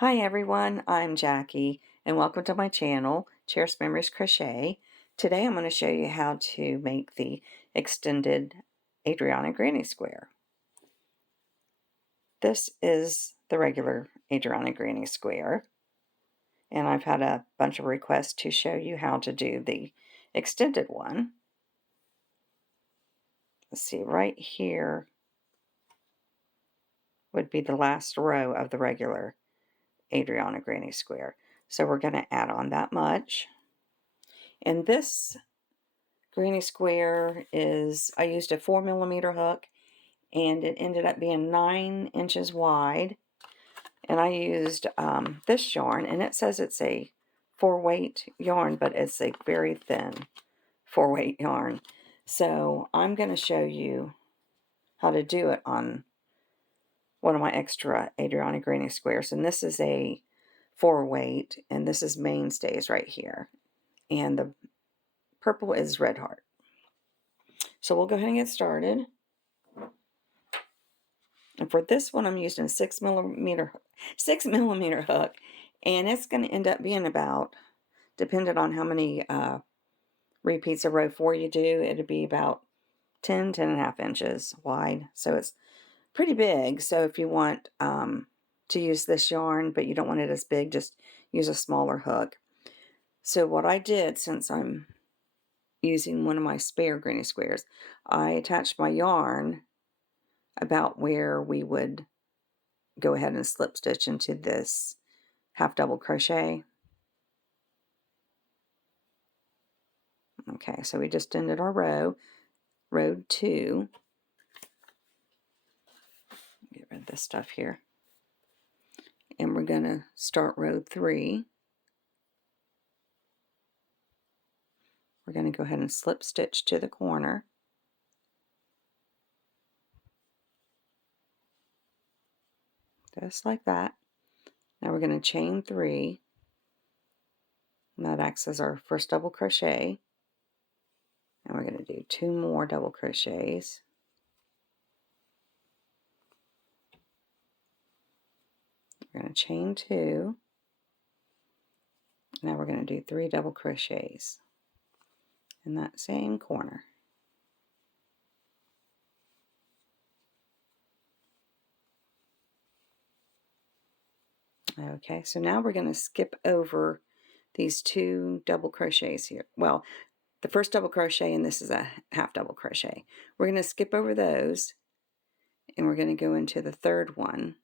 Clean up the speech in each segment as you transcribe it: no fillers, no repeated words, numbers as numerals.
Hi everyone, I'm Jackie and welcome to my channel, Cherished Memories Crochet. Today I'm going to show you how to make the extended Adriana granny square. This is the regular Adriana granny square, and I've had a bunch of requests to show you how to do the extended one. Let's see, right here would be the last row of the regular Adriana granny square. So we're going to add on that much. And this granny square is, I used a 4mm hook, and it ended up being 9 inches wide. And I used this yarn, and it says it's a 4-weight yarn, but it's a very thin 4-weight yarn. So I'm going to show you how to do it on one of my extra Adriana granny squares. And this is a 4-weight, and this is mainstays right here. And the purple is red heart. So we'll go ahead and get started. And for this one, I'm using a 6mm hook, and it's going to end up being about, depending on how many repeats of row 4 you do, it'll be about 10.5 inches wide. So it's pretty big. So if you want to use this yarn, but you don't want it as big, just use a smaller hook. So what I did, since I'm using one of my spare granny squares, I attached my yarn about where we would go ahead and slip stitch into this half double crochet. Okay, so we just ended our row 2. Get rid of this stuff here. And we're going to start row 3. We're going to go ahead and slip stitch to the corner. Just like that. Now we're going to chain 3. And that acts as our first double crochet. And we're going to do 2 more double crochets. We're going to chain 2. Now we're going to do 3 double crochets in that same corner. Okay, so now we're going to skip over these 2 double crochets here. Well, the first double crochet, and this is a half double crochet. We're going to skip over those, and we're going to go into the third one.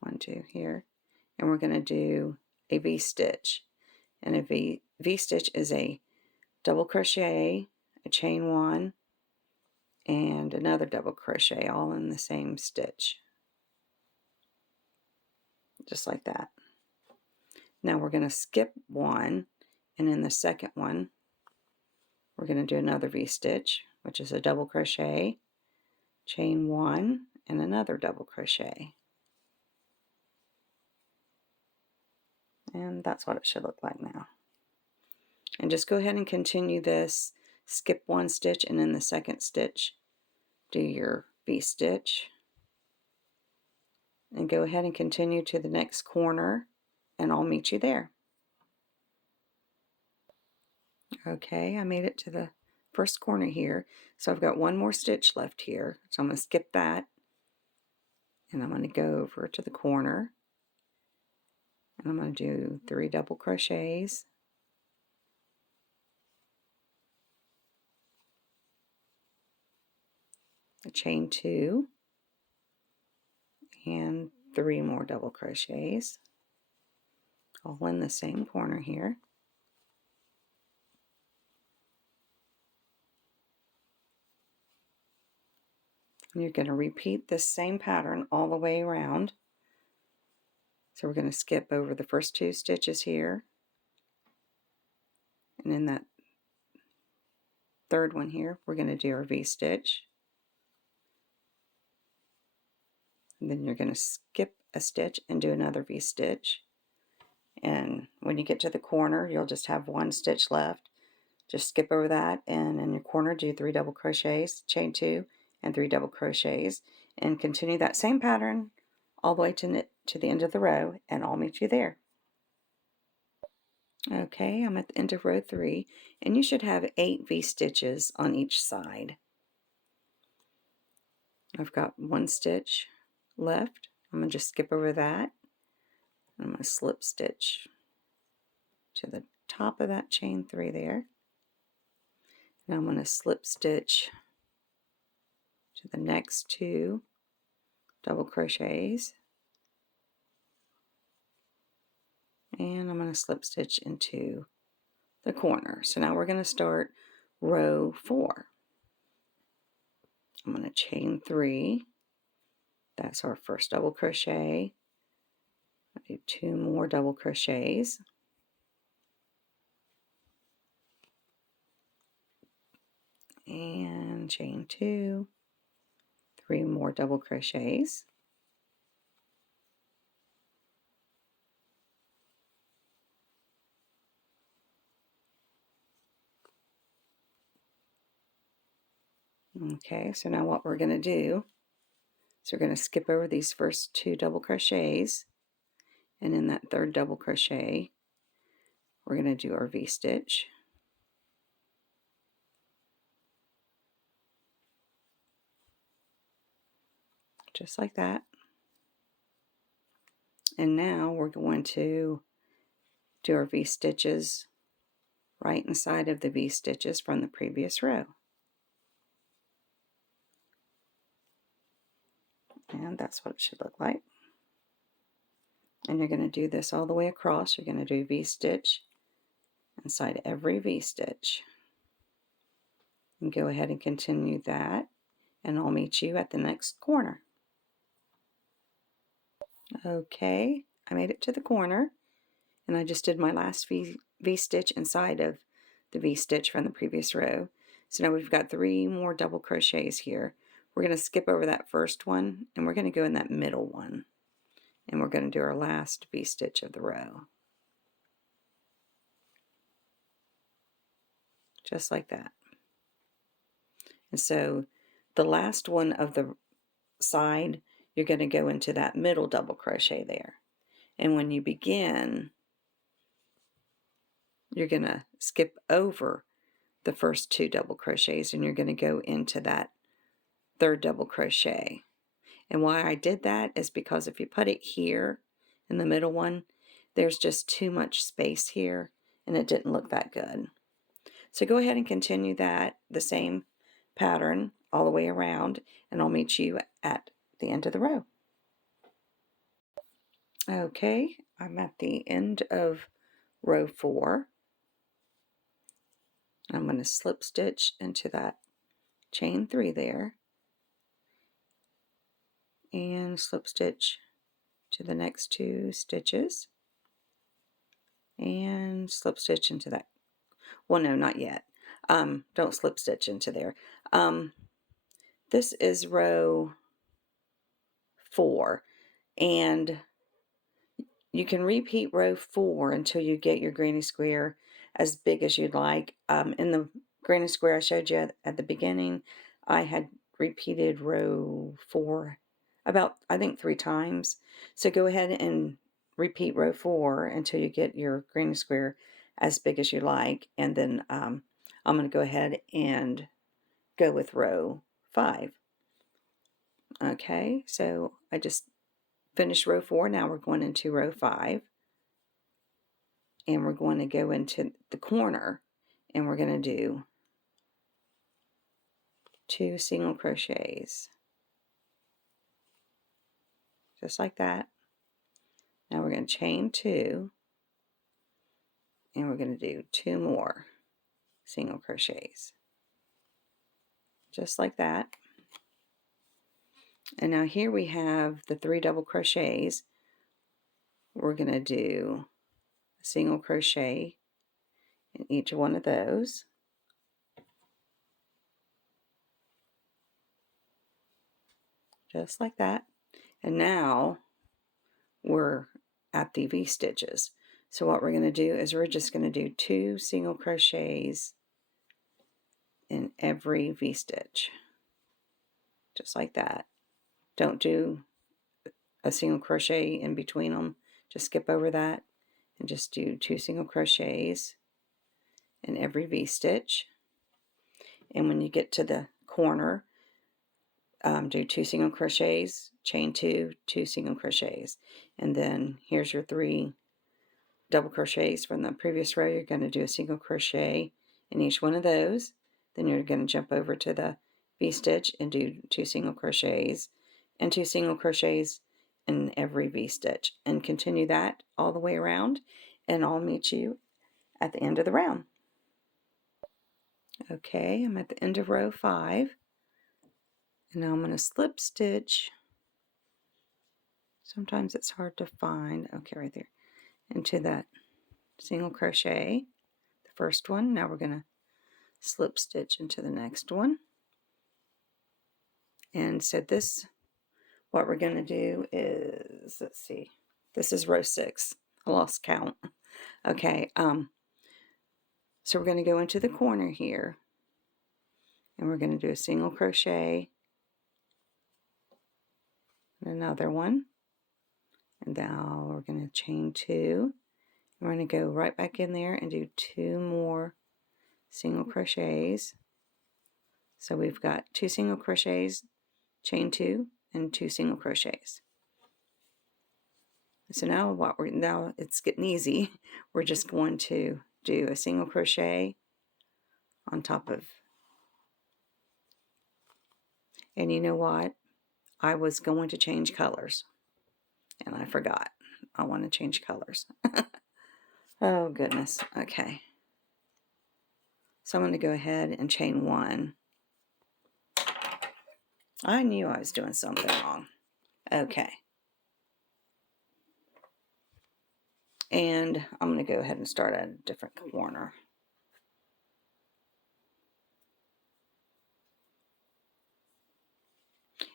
1, 2 here, and we're going to do a V-stitch. And a V-stitch is a double crochet, a chain 1, and another double crochet, all in the same stitch. Just like that. Now we're going to skip 1, and in the second one, we're going to do another V-stitch, which is a double crochet, chain 1, and another double crochet. And that's what it should look like now. And just go ahead and continue this. Skip 1 stitch, and in the second stitch, do your V-stitch. And go ahead and continue to the next corner, and I'll meet you there. Okay, I made it to the first corner here. So I've got 1 more stitch left here. So I'm going to skip that, and I'm going to go over to the corner, and I'm going to do 3 double crochets. A chain 2, and 3 more double crochets, all in the same corner here. And you're going to repeat this same pattern all the way around. So we're going to skip over the first 2 stitches here, and in that third one here, we're going to do our V-stitch. And then you're going to skip a stitch and do another V-stitch. And when you get to the corner, you'll just have 1 stitch left. Just skip over that, and in your corner, do 3 double crochets, chain 2, and 3 double crochets, and continue that same pattern all the way to the end of the row, and I'll meet you there. Okay, I'm at the end of row 3, and you should have 8 V-stitches on each side. I've got 1 stitch left. I'm going to just skip over that. I'm going to slip stitch to the top of that chain 3 there. Now I'm going to slip stitch to the next 2 double crochets, and I'm going to slip stitch into the corner. So now we're going to start row 4. I'm going to chain 3. That's our first double crochet. I'll do 2 more double crochets. And chain 2, 3 more double crochets. Okay, so now what we're going to do is we're going to skip over these first 2 double crochets, and in that third double crochet we're going to do our V-stitch. Just like that. And now we're going to do our V-stitches right inside of the V-stitches from the previous row. And that's what it should look like. And you're going to do this all the way across. You're going to do V-stitch inside every V-stitch. And go ahead and continue that, and I'll meet you at the next corner. Okay, I made it to the corner, and I just did my last V-stitch inside of the V-stitch from the previous row. So now we've got 3 more double crochets here. We're going to skip over that first one, and we're going to go in that middle one, and we're going to do our last V-stitch of the row. Just like that. And so the last one of the side, you're going to go into that middle double crochet there. And when you begin, you're going to skip over the first 2 double crochets, and you're going to go into that third double crochet. And why I did that is because if you put it here in the middle one, there's just too much space here, and it didn't look that good. So go ahead and continue that, the same pattern all the way around, and I'll meet you at the end of the row. Okay, I'm at the end of row 4. I'm going to slip stitch into that chain 3 there, and slip stitch to the next 2 stitches, and slip stitch into that. Well, no, not yet. Don't slip stitch into there. This is row 4, and you can repeat row 4 until you get your granny square as big as you'd like. In the granny square I showed you at the beginning, I had repeated row 4 about, I think, 3 times. So go ahead and repeat row 4 until you get your granny square as big as you like, and then I'm going to go ahead and go with row 5. Okay, so I just finished row 4. Now we're going into row 5, and we're going to go into the corner, and we're going to do 2 single crochets, just like that. Now we're going to chain 2, and we're going to do 2 more single crochets, just like that. And now here we have the 3 double crochets. We're going to do a single crochet in each one of those, just like that. And now we're at the V-stitches. So what we're going to do is we're just going to do 2 single crochets in every V-stitch, just like that. Don't do a single crochet in between them. Just skip over that and just do 2 single crochets in every V-stitch. And when you get to the corner, do 2 single crochets, chain 2, 2 single crochets, and then here's your 3 double crochets from the previous row. You're going to do a single crochet in each one of those. Then you're going to jump over to the V-stitch and do 2 single crochets and 2 single crochets in every V-stitch, and continue that all the way around, and I'll meet you at the end of the round. Okay, I'm at the end of row 5, and now I'm going to slip stitch. Sometimes it's hard to find. Okay, right there, into that single crochet, the first one. Now we're going to slip stitch into the next one. And so this, what we're going to do is, let's see, this is row 6. I lost count. Okay, so we're going to go into the corner here, and we're going to do a single crochet, and another one, and now we're going to chain 2. We're going to go right back in there and do 2 more single crochets. So we've got 2 single crochets, chain 2, and 2 single crochets. So now it's getting easy. We're just going to do a single crochet on top of, and you know what? I was going to change colors, and I forgot. I want to change colors. Oh goodness. Okay. So I'm going to go ahead and chain 1. I knew I was doing something wrong. Okay. And I'm going to go ahead and start at a different corner.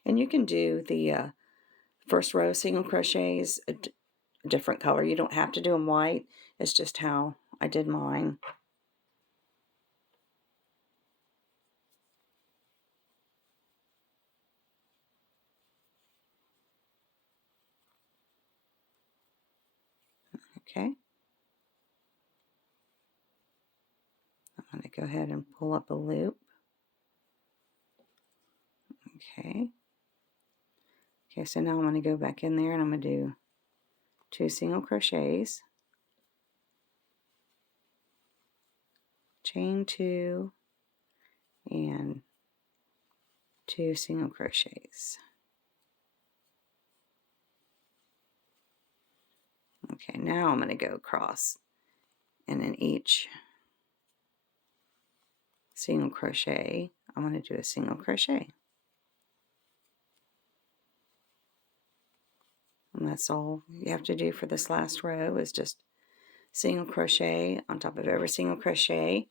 And you can do the first row of single crochets a different color. You don't have to do them white. It's just how I did mine. Okay. I'm going to go ahead and pull up a loop. Okay. Okay, so now I'm going to go back in there and I'm going to do 2 single crochets, chain 2, and 2 single crochets. Okay, now I'm going to go across, and in each single crochet, I'm going to do a single crochet. And that's all you have to do for this last row, is just single crochet on top of every single crochet,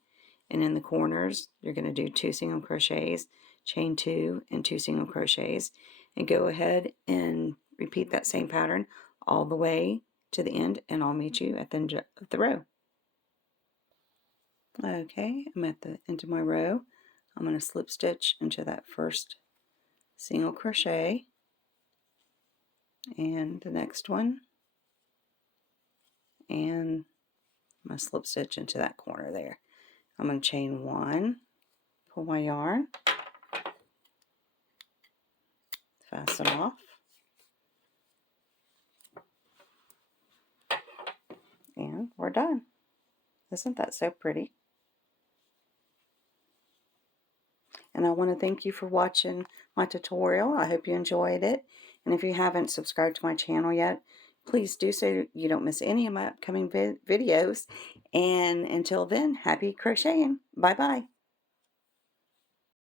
and in the corners you're going to do 2 single crochets, chain 2, and 2 single crochets, and go ahead and repeat that same pattern all the way to the end, and I'll meet you at the end of the row. Okay, I'm at the end of my row. I'm going to slip stitch into that first single crochet and the next one, and I'm going to slip stitch into that corner there. I'm going to chain 1, pull my yarn, fasten off, and we're done. Isn't that so pretty? And I want to thank you for watching my tutorial. I hope you enjoyed it. And if you haven't subscribed to my channel yet, please do so you don't miss any of my upcoming videos. And until then, happy crocheting. Bye-bye.